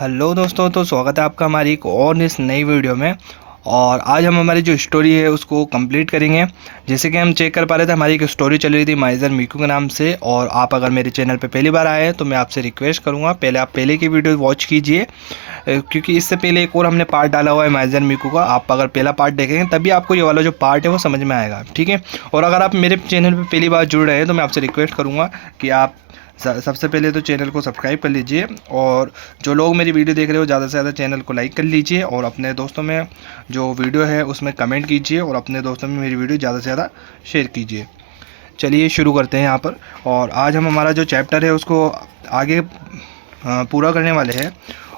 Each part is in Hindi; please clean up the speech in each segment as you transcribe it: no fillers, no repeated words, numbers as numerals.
हेलो दोस्तों, तो स्वागत है आपका हमारी एक और इस नई वीडियो में। और आज हम हमारी जो स्टोरी है उसको कंप्लीट करेंगे। जैसे कि हम चेक कर पा रहे थे, हमारी एक स्टोरी चल रही थी माइजर मीकू के नाम से। और आप अगर मेरे चैनल पे पहली बार आए हैं तो मैं आपसे रिक्वेस्ट करूंगा, पहले आप पहले की वीडियो वॉच कीजिए, क्योंकि इससे पहले एक और हमने पार्ट डाला हुआ है माइजर मीकू का। आप अगर पहला पार्ट देखेंगे तभी आपको ये वाला जो पार्ट है वो समझ में आएगा, ठीक है। और अगर आप मेरे चैनल पर पहली बार जुड़ रहे हैं तो मैं आपसे रिक्वेस्ट करूँगा कि आप सबसे पहले तो चैनल को सब्सक्राइब कर लीजिए, और जो लोग मेरी वीडियो देख रहे हो ज़्यादा से ज़्यादा चैनल को लाइक कर लीजिए, और अपने दोस्तों में जो वीडियो है उसमें कमेंट कीजिए, और अपने दोस्तों में मेरी वीडियो ज़्यादा से ज़्यादा शेयर कीजिए। चलिए शुरू करते हैं यहाँ पर। और आज हम हमारा जो चैप्टर है उसको आगे पूरा करने वाले हैं।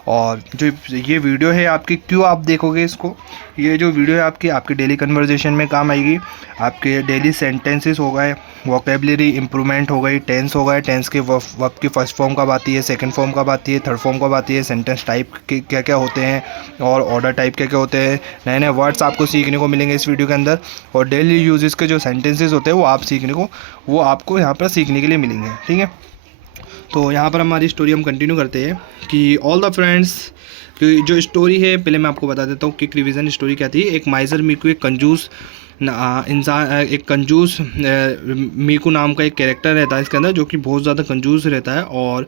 और जो ये वीडियो है आपकी, क्यों आप देखोगे इसको, ये जो वीडियो है आपकी डेली कन्वर्जेशन में काम आएगी। आपके डेली सेंटेंसेस हो गए, वोकेबलरी इंप्रूवमेंट हो गई, टेंस हो गए, टेंस के वर्ब की फर्स्ट फॉर्म कब आती है, सेकंड फॉर्म कब आती है, थर्ड फॉर्म कब आती है, सेंटेंस टाइप के क्या क्या होते हैं, और ऑर्डर टाइप क्या क्या होते हैं। नए नए वर्ड्स आपको सीखने को मिलेंगे इस वीडियो के अंदर। और डेली यूजेस के जो सेंटेंसेस होते हैं वो आपको यहाँ पर सीखने के लिए मिलेंगे, ठीक है। तो यहाँ पर हमारी स्टोरी हम कंटिन्यू करते हैं कि ऑल द फ्रेंड्स की जो स्टोरी है, पहले मैं आपको बता देता हूँ कि रिवीजन स्टोरी क्या थी। एक माइजर मीकू, एक कंजूस इंसान, एक कंजूस मीकू नाम का एक कैरेक्टर रहता है इसके अंदर, जो कि बहुत ज़्यादा कंजूस रहता है। और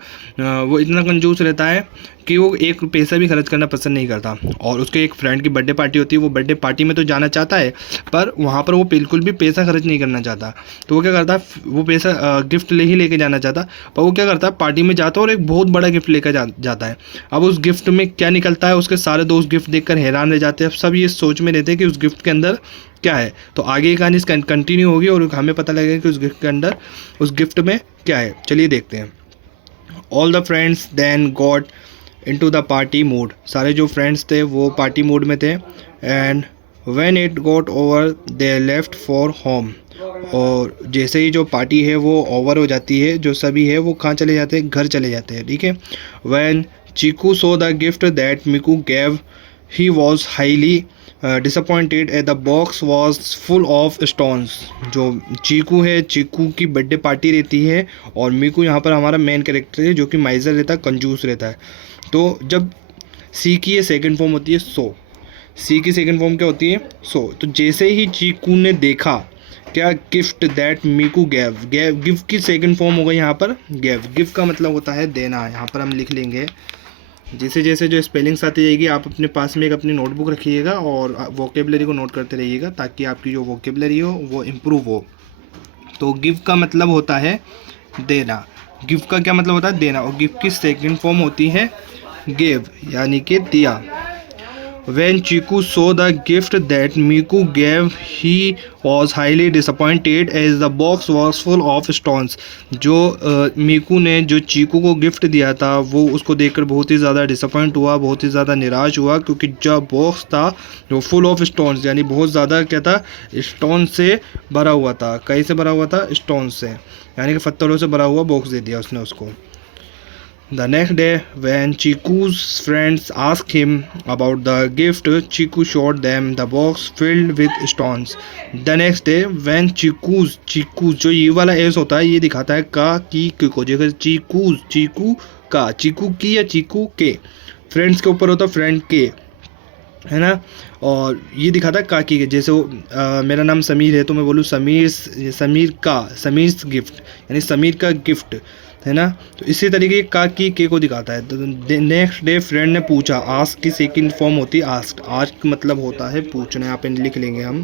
वो इतना कंजूस रहता है कि वो एक पैसा भी खर्च करना पसंद नहीं करता। और उसके एक फ्रेंड की बर्थडे पार्टी होती है, वो बर्थडे पार्टी में तो जाना चाहता है, पर वहाँ पर वो बिल्कुल भी पैसा खर्च नहीं करना चाहता। तो वो क्या करता है, वो पैसा गिफ्ट लेके जाना चाहता, पर वो क्या करता है, पार्टी में जाता है और एक बहुत बड़ा गिफ्ट लेकर जाता है। अब उस गिफ्ट में क्या निकलता है, उसके सारे दोस्त गिफ्ट देखकर हैरान रह जाते हैं। अब सब ये सोच में रहते हैं कि उस गिफ्ट के अंदर क्या है। तो आगे की कहानी कंटिन्यू होगी और हमें पता लगेगा कि उस गिफ्ट के अंदर, उस गिफ्ट में क्या है। चलिए देखते हैं। All the friends then got into the party mood. सारे जो फ्रेंड्स थे वो पार्टी मूड में थे। And when it got over they left for home. और जैसे ही जो पार्टी है वो ओवर हो जाती है, जो सभी है वो कहाँ चले जाते हैं, घर चले जाते हैं, ठीक है। When Cheeku saw the gift that Meeku gave, he was highly disappointed at the box was full of stones. जो चीकू है, चीकू की बर्थडे पार्टी रहती है, और मीकू यहाँ पर हमारा मेन कैरेक्टर है, जो कि माइजर रहता है, कंजूस रहता है। तो जब सी की ये सेकंड फॉर्म होती है सो, सी की सेकंड फॉर्म क्या होती है, सो। तो जैसे ही चीकू ने देखा क्या, gift that Meeku gave, gift की सेकंड फॉर्म हो गई यहाँ पर गेव। गिव का मतलब होता है देना। यहाँ पर हम लिख लेंगे, जैसे जैसे जो स्पेलिंग्स आती जाएगी आप अपने पास में एक अपनी नोटबुक रखिएगा और वोकेबलरी को नोट करते रहिएगा, ताकि आपकी जो वोकेबलरी हो वो इम्प्रूव हो। तो गिव का मतलब होता है देना। गिव का क्या मतलब होता है, देना। और गिव की सेकंड फॉर्म होती है गिव, यानी कि दिया। When Chiku saw the gift that Miku gave, he was highly disappointed as the box was full of stones. जो मीकू ने जो चीकू को गिफ्ट दिया था वो उसको देखकर बहुत ही ज़्यादा डिसअपॉइंट हुआ, बहुत ही ज़्यादा निराश हुआ, क्योंकि जो बॉक्स था वो फुल ऑफ स्टोन्स, यानी बहुत ज़्यादा क्या था, स्टोन से भरा हुआ था। कहीं से भरा हुआ था, स्टोन से, यानी कि पत्थरों से भरा हुआ बॉक्स दे दिया उसने उसको। The next day, when Chiku's friends asked him about the gift, Chiku showed them the box filled with stones. The next day, when Chiku जो ये वाला एस होता है ये दिखाता है का की को, जगह चीकू का, चीकू की या चीकू के, फ्रेंड्स के ऊपर होता है फ्रेंड के, है ना। और ये दिखाता है काकी के। जैसे मेरा नाम समीर है तो मैं बोलूँ समीर का, समीर गिफ्ट, यानी समीर का गिफ्ट, है ना। तो इसी तरीके काकी के को दिखाता है। तो नेक्स्ट डे फ्रेंड ने पूछा, आस्क की सेकंड फॉर्म होती है आस्क। आस्क मतलब होता है पूछना। यहाँ पे लिख लेंगे हम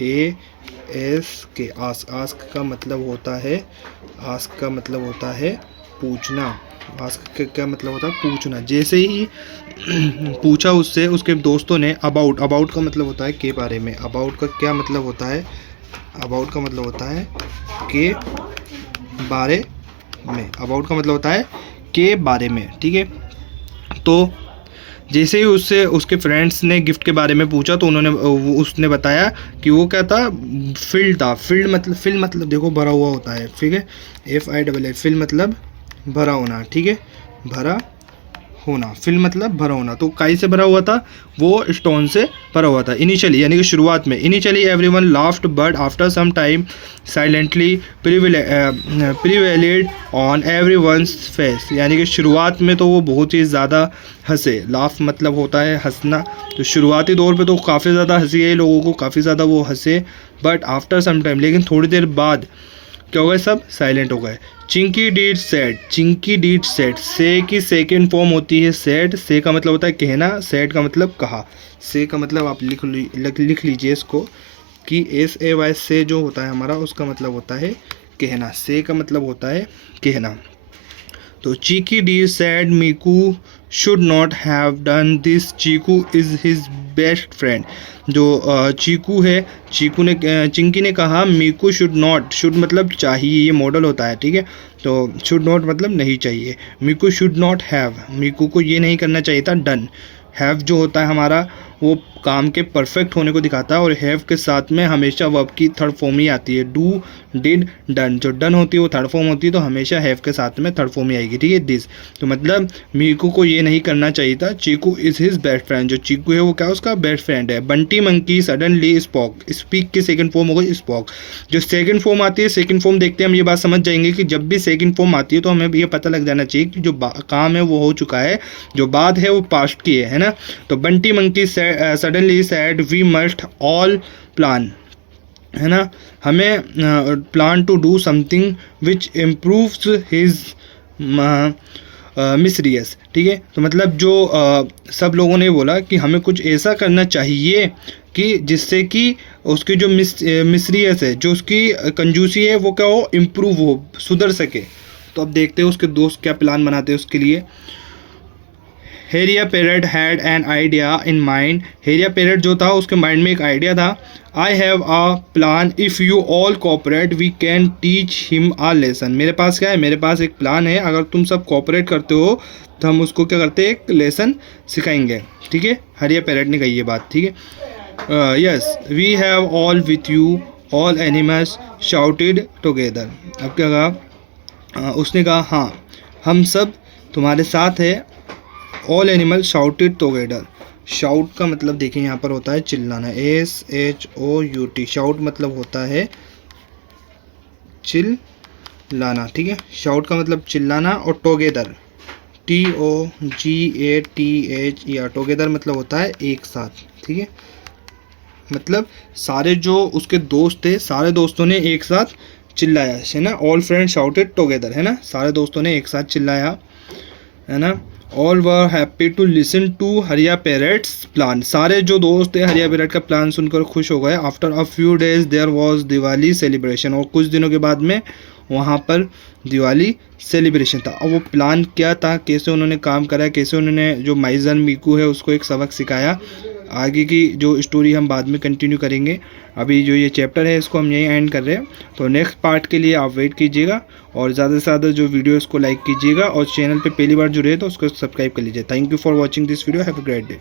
ASK, आस्क का मतलब होता है, आस्क का मतलब होता है पूछना। आस्क का क्या मतलब होता है, पूछना। जैसे ही पूछा उससे, उसके दोस्तों ने अबाउट का मतलब होता है के बारे में। अबाउट का क्या मतलब होता है, अबाउट का मतलब होता है के बारे में। अबाउट का मतलब होता है के बारे में, ठीक है। तो जैसे ही उससे उसके फ्रेंड्स ने गिफ्ट के बारे में पूछा तो उसने बताया कि वो क्या था, फिल्ड था। फिल मतलब देखो भरा हुआ होता है, ठीक है। FILL, फिल मतलब भरा होना, ठीक है, भरा होना, फिल मतलब भरा होना। तो काई से भरा हुआ था, वो स्टोन से भरा हुआ था। इनिशियली यानी कि शुरुआत में, initially everyone laughed but after some time silently prevailed on everyone's face, यानी कि शुरुआत में तो वो बहुत ही ज़्यादा हंसे। लाफ मतलब होता है हंसना, तो शुरुआती दौर पे तो काफ़ी ज़्यादा हंसी है लोगों को, काफ़ी ज़्यादा वो हंसे। बट आफ्टर सम टाइम, लेकिन थोड़ी देर बाद क्या हो गए, सब साइलेंट हो गए। Chinki did said, Chinki did said, से की सेकेंड फॉर्म होती है सेड। से का मतलब होता है कहना, सेड का मतलब कहा। से का मतलब आप लिख लीजिए इसको कि SAY से जो होता है हमारा, उसका मतलब होता है कहना। से का मतलब होता है कहना। तो Chiki D said Miku should not have done this, Chiku is his best friend. जो चीकू है, चिंकी ने कहा मीकू शुड नॉट, शुड मतलब चाहिए, ये मॉडल होता है, ठीक है। तो शुड नॉट मतलब नहीं चाहिए। मीकू शुड नॉट हैव, मीकू को ये नहीं करना चाहिए था। डन, हैव जो होता है हमारा वो काम के परफेक्ट होने को दिखाता है, और हैव के साथ में हमेशा वर्ब की थर्ड फॉर्म ही आती है। Do, did, done. जो डन होती है वो थर्ड फॉर्म होती है, तो हमेशा हैव के साथ में थर्ड फॉर्म ही आएगी, ठीक है। दिस, तो मतलब मीकू को ये नहीं करना चाहिए था। चीकू इज़ हिज बेस्ट फ्रेंड, जो चीकू है वो क्या उसका बेस्ट फ्रेंड है। Bunty monkey suddenly spoke, speak की सेकंड फॉर्म हो गई स्पॉक। जो सेकंड फॉर्म आती है, सेकंड फॉर्म देखते हैं हम, ये बात समझ जाएंगे कि जब भी सेकंड फॉर्म आती है तो हमें ये पता लग जाना चाहिए कि जो काम है वो हो चुका है, जो बात है वो पास्ट की है ना। तो Bunty monkey suddenly said we must all plan, है ना, हमें plan to do something which improves his miseries, ठीक है। तो मतलब जो सब लोगों ने बोला कि हमें कुछ ऐसा करना चाहिए कि जिससे कि उसकी जो मिसरियस है, जो उसकी कंजूसी है, वो क्या हो, इम्प्रूव हो, सुधर सके। तो अब देखते हैं उसके दोस्त क्या प्लान बनाते हैं उसके लिए। Hariya parrot had an idea in mind, Hariya parrot जो था उसके माइंड में एक आइडिया था। I have a plan, if you all cooperate we can teach him a lesson. मेरे पास क्या है, मेरे पास एक प्लान है, अगर तुम सब कोऑपरेट करते हो तो हम उसको क्या करते हैं, एक लेसन सिखाएंगे, ठीक है। हरिया पेरेट ने कही ये बात, ठीक है। Yes we have all with you all animals shouted together. अब क्या कहा, उसने कहा हाँ हम सब तुम्हारे साथ है। All animal shouted together, shout का मतलब देखिए यहाँ पर होता है चिल्लाना, SHOUT। शाउट मतलब होता है चिल्लाना, ठीक है। शाउट का मतलब चिल्लाना, और टुगेदर TOGATHER, टुगेदर मतलब होता है एक साथ, ठीक है। मतलब सारे जो उसके दोस्त थे, सारे दोस्तों ने एक साथ चिल्लाया, है ना। ऑल फ्रेंड शाउटेड टुगेदर, है ना, सारे दोस्तों ने एक साथ चिल्लाया, है ना। All were happy to listen to Hariya parrot's plan, सारे जो दोस्त थे हरिया पेरेट का प्लान सुनकर खुश हो गए। After a few days there was Diwali celebration, और कुछ दिनों के बाद में वहाँ पर दिवाली सेलिब्रेशन था। और वो प्लान क्या था, कैसे उन्होंने काम करा, कैसे उन्होंने जो माइजर मीकू है उसको एक सबक सिखाया। आगे की जो स्टोरी हम बाद में कंटिन्यू करेंगे। अभी जो ये चैप्टर है इसको हम यहीं एंड कर रहे हैं। तो नेक्स्ट पार्ट के लिए आप वेट कीजिएगा, और ज़्यादा से ज़्यादा जो वीडियो इसको लाइक कीजिएगा, और चैनल पे पहली बार जुड़े तो उसको सब्सक्राइब कर लीजिए। Thank you for watching this video, have a great day.